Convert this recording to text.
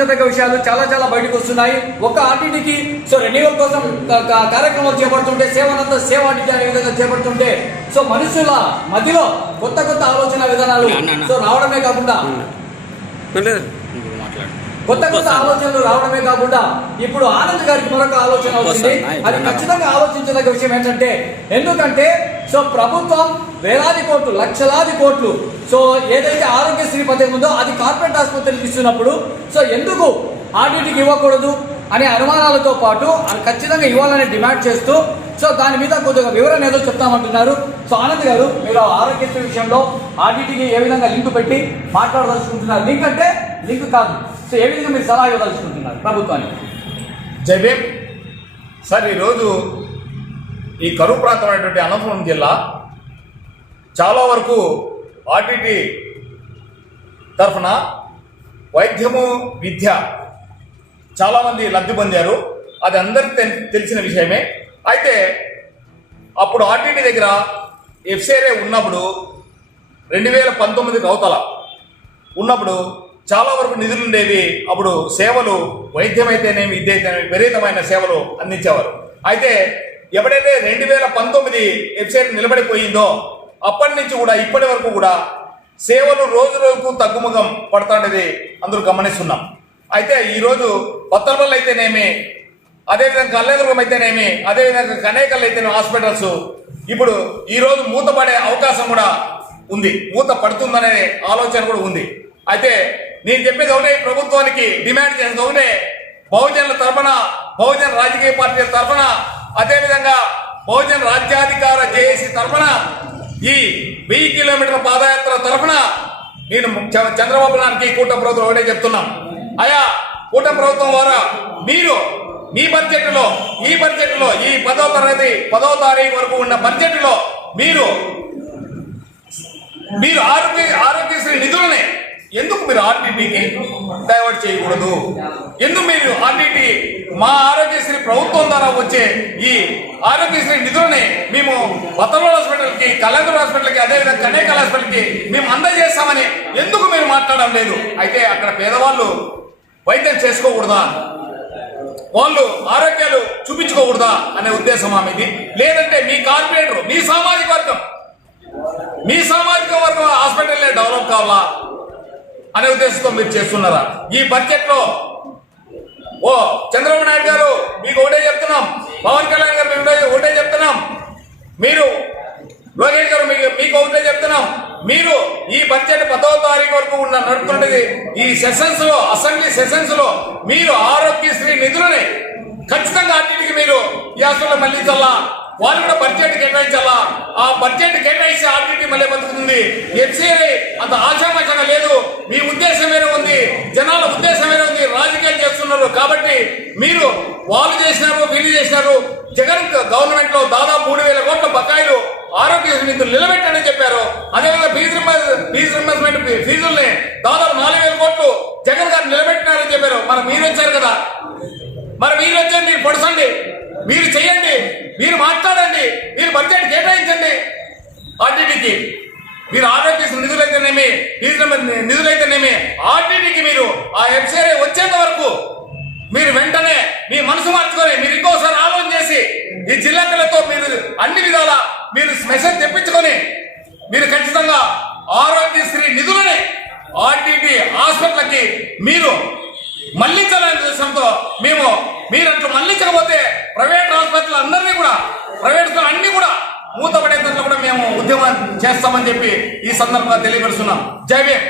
ఆలోచించదగ్గ విషయాలు చాలా చాలా బయటకు వస్తున్నాయి. ఒక ఆర్టీటీకి రెన్యూవల్ కోసం కార్యక్రమాలు చేపడుతుంటే సేవానంద సేవ ఆర్టీటీ అనే విధంగా చేపడుతుంటే మనుషుల మధ్యలో కొత్త కొత్త ఆలోచన విధానాలు రావడమే కాకుండా కొత్త కొత్త ఆలోచనలు రావడమే కాకుండా ఇప్పుడు ఆనంద్ గారికి మరొక ఆలోచన వచ్చింది. అది ఖచ్చితంగా ఆలోచించదగ్గ విషయం ఏంటంటే, ఎందుకంటే ప్రభుత్వం వేలాది కోట్లు లక్షలాది కోట్లు ఏదైతే ఆరోగ్యశ్రీ పథకం ఉందో అది కార్పొరేట్ ఆసుపత్రికి ఇస్తున్నప్పుడు ఎందుకు ఆర్టీటీకి ఇవ్వకూడదు అనే అనుమానాలతో పాటు ఖచ్చితంగా ఇవ్వాలని డిమాండ్ చేస్తూ దాని మీద కొద్దిగా వివరణ ఏదో చెప్తామంటున్నారు. ఆనంద్ గారు, మీరు ఆరోగ్యశ్రీ విషయంలో ఆర్టీటీకి ఏ విధంగా లింక్ పెట్టి మాట్లాడదలుచుకుంటున్నారు? లింక్ అంటే లింక్ కాదు, ఏ విధంగా మీరు సలహా ఇవ్వదలుచుకుంటున్నారు ప్రభుత్వానికి? జై భీమ్ సార్, ఈరోజు ఈ కరువు ప్రాంతమైనటువంటి అనంతపురం జిల్లా చాలా వరకు ఆర్టీటీ తరఫున వైద్యము విద్య చాలామంది లబ్ధి పొందారు. అది అందరికీ తెలిసిన విషయమే. అయితే అప్పుడు ఆర్టీటీ దగ్గర ఎఫ్సిఆర్ఏ ఉన్నప్పుడు 2019 అవతల ఉన్నప్పుడు చాలా వరకు నిధులు ఉండేవి. అప్పుడు సేవలు వైద్యమైతేనేమి విద్య అయితేనేమి విపరీతమైన సేవలు అందించేవారు. అయితే ఎప్పుడైతే 2019 ఎఫ్సిఆర్ నిలబడిపోయిందో అప్పటి నుంచి కూడా ఇప్పటి వరకు కూడా సేవలు రోజు రోజుకు తగ్గుముఖం పడుతుండేది అందరూ గమనిస్తున్నాం. అయితే ఈరోజు కొత్తపల్లి అయితేనేమి, అదేవిధంగా కళ్యాణదుర్గం అయితేనేమి, అదేవిధంగా కనేకల్ అయితేనేమి హాస్పిటల్స్ ఇప్పుడు ఈరోజు మూతపడే అవకాశం కూడా ఉంది, మూత పడుతుందనే ఆలోచన కూడా ఉంది. అయితే నేను చెప్పేది ఒకటే, ప్రభుత్వానికి డిమాండ్ చేసేది ఒకటే, బహుజనుల తరఫున, బహుజన రాజకీయ పార్టీల తరఫున, అదేవిధంగా బహుజన రాజ్యాధికార జేఏసీ తరఫున, ఈ 1000 కిలోమీటర్ల పాదయాత్ర తరఫున నేను చంద్రబాబు నాయుడుకి కూటమి ప్రభుత్వం ఒకటే చెప్తున్నాం. అయా కూటమి ప్రభుత్వం ద్వారా మీరు మీ బడ్జెట్లో ఈ 10వ తారీఖు వరకు ఉన్న బడ్జెట్లో మీరు ఆరోగ్యశ్రీ నిధులని ఎందుకు మీరు ఆర్టీటీకి డైవర్ట్ చేయకూడదు? ఎందుకు మీరు ఆర్టీటీ మా ఆరోగ్యశ్రీ ప్రభుత్వం ద్వారా వచ్చే ఈ ఆరోగ్యశ్రీ నిధులని మేము బత్తలూరు హాస్పిటల్కి, కళ్యాణదుర్గం హాస్పిటల్కి, అదేవిధంగా కనేకల్ హాస్పిటల్కి మేము అందజేస్తామని ఎందుకు మీరు మాట్లాడడం లేదు? అయితే అక్కడ పేదవాళ్ళు వైద్యం చేసుకోకూడదా, వాళ్ళు ఆరోగ్యాలు చూపించుకోకూడదా అనే ఉద్దేశం ఆమెది. లేదంటే మీ కార్పొరేటర్, మీ సామాజిక వర్గం హాస్పిటల్లే డెవలప్ కావాలా అనే ఉద్దేశంతో మీరు చేస్తున్నారా? ఈ బడ్జెట్ లో చంద్రబాబు నాయుడు గారు మీకు ఒకటే చెప్తున్నాం, పవన్ కళ్యాణ్ గారు మీకు ఒకటే చెప్తున్నాం, మీరు లోకేష్ గారు మీకు ఒకటే చెప్తున్నాం, మీరు ఈ బడ్జెట్ 10వ తారీఖు వరకు నడుపుతున్నది ఈ సెషన్స్ లో, అసెంబ్లీ సెషన్స్ లో మీరు ఆరోగ్యశ్రీ నిధులని ఖచ్చితంగా ఆర్టీటీకి మీరు ఈ హాస్పిటల్ మళ్లించాలా, వాళ్ళు కూడా బడ్జెట్ కేటాయించాలా. ఆ బడ్జెట్ కేటాయిస్తే ఆర్టీటీ మళ్ళీ బతుకుతుంది. ఎఫ్సిఐ అంత ఆశామాషంగా లేదు. మీ ఉద్దేశం వేరే ఉంది, జనాల ఉద్దేశం వేరే ఉంది, రాజకీయాలు చేస్తున్నారు. కాబట్టి మీరు వాళ్ళు చేసినారు, వీళ్ళు చేసినారు. జగన్ గవర్నమెంట్ లో దాదాపు 3000 కోట్ల బకాయిలు ఆరోగ్య నిధులు నిలబెట్టని చెప్పారు. అదేవిధంగా ఫీజు రింబర్స్మెంట్ ఫీజుల్ని దాదాపు 4000 కోట్లు జగన్ గారు నిలబెట్టినారని చెప్పారు. మరి మీరు వచ్చారు కదా, మరి మీరు వచ్చారు, మీరు పొడసండి, మీరు చెయ్యండి, మీరు మాట్లాడండి, మీరు బడ్జెట్ కేటాయించండి ఆర్టీటీకి. మీరు ఆరోగ్యశ్రీ నిధులైతేనేమి, నిధులైతేనేమి ఆర్టీటీకి మీరు ఆ ఎఫ్సిఆర్ఏ వచ్చేంత వరకు మీరు వెంటనే మీ మనసు మార్చుకొని మీరు ఇంకోసారి ఆలోచన చేసి ఈ జిల్లాలతో మీరు అన్ని విధాలా మీరు మెసేజ్ తెప్పించుకొని మీరు ఖచ్చితంగా ఆరోగ్యశ్రీ నిధులని ఆర్టీటీ హాస్పిటల్కి మీరు మళ్లించాలనే ఉద్దేశంతో మీరు అట్లా మళ్లించకపోతే ప్రైవేట్ హాస్పిటల్ అందరినీ కూడా, ప్రైవేట్ అన్ని కూడా మూతపడేందుకు కూడా మేము ఉద్యమం చేస్తామని చెప్పి ఈ సందర్భంగా తెలియపరుస్తున్నాం. జై భీమ్.